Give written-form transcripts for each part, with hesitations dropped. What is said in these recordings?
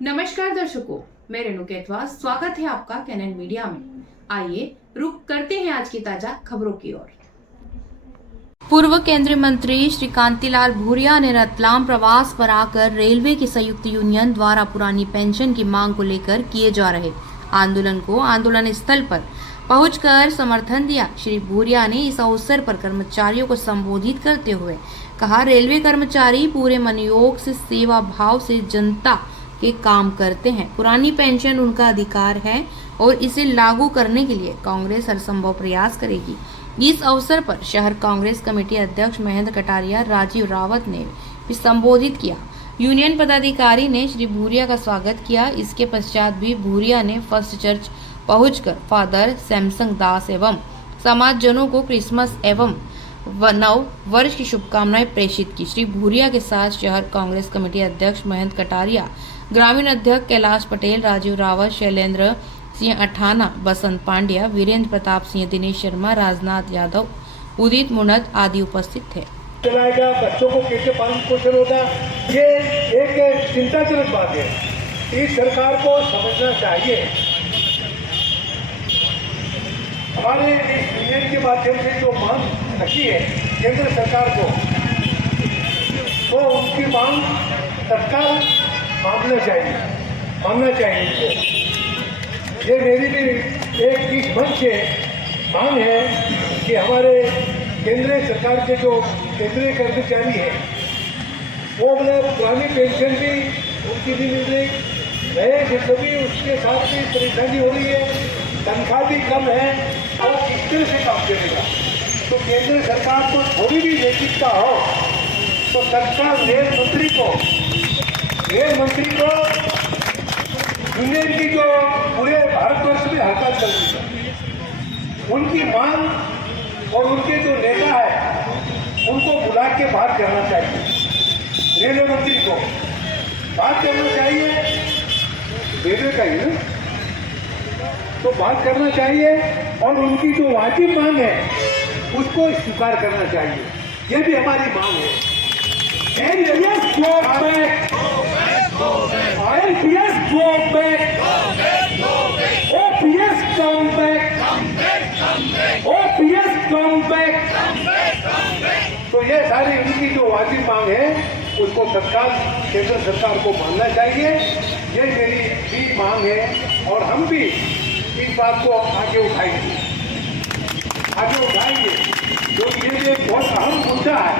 नमस्कार दर्शकों, मैं रेणु केतवा, स्वागत है आपका कैनन मीडिया में। आइए रुक करते हैं आज की ताजा खबरों की ओर। पूर्व केंद्रीय मंत्री श्री कांतिलाल भूरिया ने रतलाम प्रवास पर आकर रेलवे की संयुक्त यूनियन द्वारा पुरानी पेंशन की मांग को लेकर किए जा रहे आंदोलन को आंदोलन स्थल पर पहुंचकर समर्थन दिया। श्री भूरिया ने इस अवसर पर कर्मचारियों को संबोधित करते हुए कहा, रेलवे कर्मचारी पूरे मनोयोग से सेवा भाव से जनता के काम करते हैं। पुरानी पेंशन उनका अधिकार है और इसे लागू करने के लिए कांग्रेस हर संभव प्रयास करेगी। इस अवसर पर शहर कांग्रेस कमेटी अध्यक्ष महेंद्र कटारिया, राजीव रावत ने भी संबोधित किया। यूनियन पदाधिकारी ने श्री भूरिया का स्वागत किया। इसके पश्चात भी भूरिया ने फर्स्ट चर्च पहुंचकर फादर सैमसंग दास एवं समाजजनों को क्रिसमस एवं नव वर्ष की शुभकामनाएं प्रेषित की। श्री भूरिया के साथ शहर कांग्रेस कमेटी अध्यक्ष महेंद्र कटारिया, ग्रामीण अध्यक्ष कैलाश पटेल, राजीव रावत, शैलेंद्र सिंह अठाना, बसंत पांड्या, वीरेंद्र प्रताप सिंह, दिनेश शर्मा, राजनाथ यादव, उदित मुनत आदि उपस्थित थे। चलाएगा, बच्चों को कैसे पालन पोषण होगा, ये एक चिंताजनक बात है। इस सरकार को समझना चाहिए। हमारे इस यूनियन के माध्यम से जो मांग रखी है केंद्र सरकार को, तो उनकी मांग तत्काल मानना चाहिए ये मेरी भी एक इस मंच से मांग है कि हमारे केंद्रीय सरकार के जो केंद्रीय कर्मचारी हैं वो मतलब पुरानी पेंशन भी उनकी भी मिल रही, नए जो भी उसके साथ भी परेशानी हो रही है, तनख्वाह भी कम है और किस तरह से काम करेगा। तो केंद्र सरकार को थोड़ी भी नैतिकता हो तो तत्काल रेल मंत्री को यूनियन की जो पूरे भारतवर्ष में हड़ताल चल रही है, उनकी मांग और उनके जो नेता है उनको बुला के बात करना चाहिए। रेलवे मंत्री को बात करना चाहिए, रेलवे का ही ना, तो बात करना चाहिए और उनकी जो वाजिब मांग है उसको स्वीकार करना चाहिए। ये भी हमारी मांग है। तो ये सारी उनकी जो वाजिब मांग है उसको तत्काल केंद्र सरकार को मानना चाहिए। ये मेरी भी मांग है और हम भी इस बात को आगे उठाएंगे क्योंकि ये बहुत अहम मुद्दा है।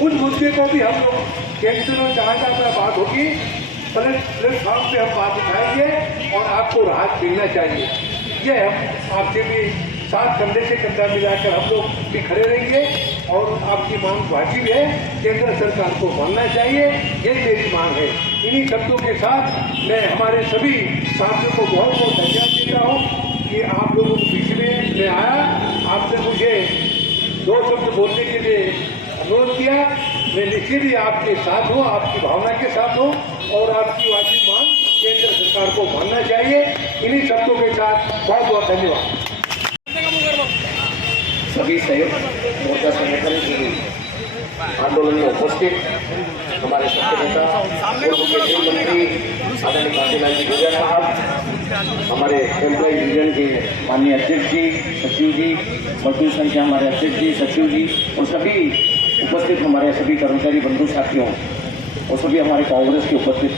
उस मुद्दे को भी हम लोग केंद्र में जहाँ जहाँ बात होगी प्लेटफॉर्म पे हम बात उठाएंगे और आपको राहत मिलना चाहिए। ये हम आपसे भी साथ कंधे से कंधा मिलाकर हम लोग भी खड़े रहेंगे और आपकी मांग वाजिब है, केंद्र सरकार को मानना चाहिए, ये मेरी मांग है। इन्हीं शब्दों के साथ मैं हमारे सभी साथियों को बहुत बहुत धन्यवाद देता हूँ कि आप लोगों के बीच में मैं आया, आपने मुझे 2 शब्द बोलने के लिए अनुरोध किया। मैं निश्चित ही आपके साथ हूँ, आपकी भावना के साथ हूँ और आपकी वाजिब मांग केंद्र सरकार को मानना चाहिए। इन्हीं शब्दों के साथ बहुत बहुत धन्यवाद। सभी संयुक्त मोर्चा संगठन की आंदोलन में उपस्थित हमारे सबके नेता पूर्व केंद्रीय मंत्री आदरणीय कांतिलाल जी भूरिया साहब, हमारे एम्प्लॉय यूनियन के माननीय अध्यक्ष जी, सचिव जी, मजदूर संघ के हमारे अध्यक्ष जी, सचिव जी और सभी उपस्थित हमारे सभी कर्मचारी बंधु साथियों और सभी हमारे कांग्रेस के उपस्थित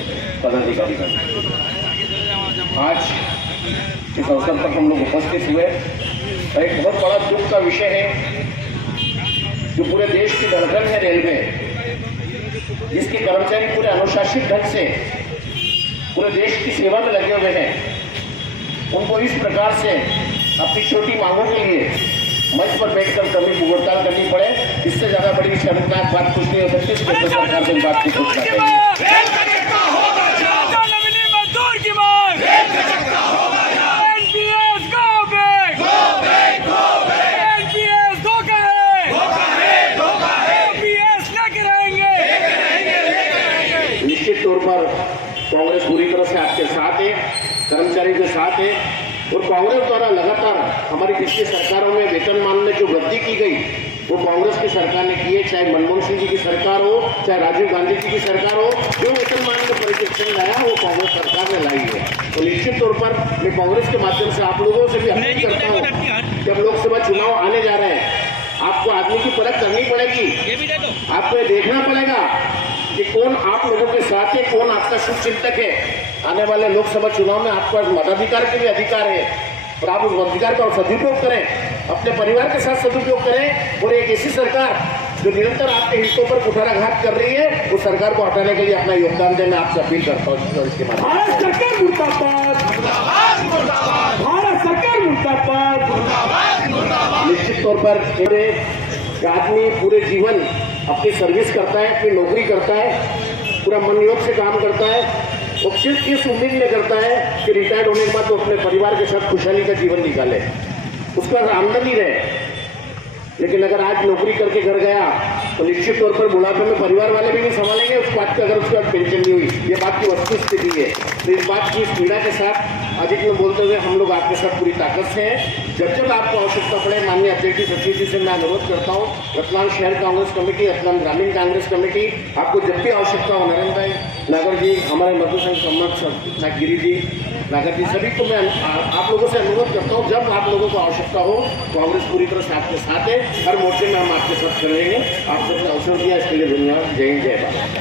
पदाधिकारी। आज इस अवसर पर हम लोग उपस्थित हुए। एक बहुत बड़ा दुख का विषय है, जो पूरे देश की धड़कन है रेलवे, जिसके कर्मचारी पूरे अनुशासित ढंग से पूरे देश की सेवा में लगे हुए हैं, उनको इस प्रकार से अपनी छोटी मांगों के लिए मंच पर बैठकर कभी हड़ताल करनी पड़े, इससे ज्यादा बड़ी शर्मनाक बात कुछ नहीं हो सकती। केंद्र सरकार से बात की सोचना चाहिए। निश्चित तौर पर कांग्रेस पूरी तरह से आपके साथ है, कर्मचारी के साथ है और कांग्रेस द्वारा लगातार हमारी पिछली सरकारों में वेतनमान में जो वृद्धि की गई वो कांग्रेस की सरकार ने की है, चाहे मनमोहन सिंह जी की सरकार हो, चाहे राजीव गांधी जी की सरकार हो, जो वेतनमान में परिवर्तन लाया वो कांग्रेस सरकार कांग्रेस के माध्यम से आप लोगों से भी अपील करता हूँ, जब लोकसभा चुनाव आने जा रहे हैं, आपको आदमी की परख करनी पड़ेगी। आपको ये देखना पड़ेगा कि कौन आप लोगों के साथ है, कौन आपका शुभ चिंतक है। आने वाले लोकसभा चुनाव में आपका मताधिकार के भी अधिकार है और आप उस अधिकार का सदुपयोग करें, अपने परिवार के साथ सदुपयोग करें और एक ऐसी सरकार जो निरंतर आपके हितों पर कुठाराघात कर रही है, उस सरकार को हटाने के लिए अपना योगदान देने आपसे अपील करता हूँ। इसके बाद भारत सरकार मुर्दाबाद, भारत सरकार मुर्दाबाद। निश्चित तौर पर आदमी पूरे जीवन अपनी सर्विस करता है, अपनी नौकरी करता है, पूरा मनयोग से काम करता है और सिर्फ इस उम्मीद में करता है कि रिटायर्ड होने के बाद वो अपने परिवार के साथ खुशहाली का जीवन निकाले, उसका आमदनी रहे। लेकिन अगर आज नौकरी करके घर गया तो निश्चित तौर पर बुढ़ापे में परिवार वाले भी नहीं संभालेंगे उस बात का, अगर उसके बाद पेंशन नहीं हुई। ये बात की वस्तु स्थिति है। तो इस बात की पीड़ा के साथ अधिक में बोलते हुए हम लोग आपके साथ पूरी ताकत से हैं। जब जब आपको आवश्यकता पड़े, माननीय अध्यक्ष सचिव जी से मैं अनुरोध करता हूँ, रतलाम शहर कांग्रेस कमेटी, रतलाम ग्रामीण कांग्रेस कमेटी, आपको जब भी आवश्यकता हो, नरेंद्र भाई नागर जी, हमारे मधु संघ सम्मत गिरी जी, नागर जी, सभी को मैं आप लोगों से अनुरोध करता हूँ, जब आप लोगों को आवश्यकता हो, कांग्रेस पूरी तरह से आपके साथ है। हर मोर्चे में हम आपके साथ खड़े रहेंगे। आप सबने अवसर दिया, इसके लिए धन्यवाद। जय हिंद, जय भारत।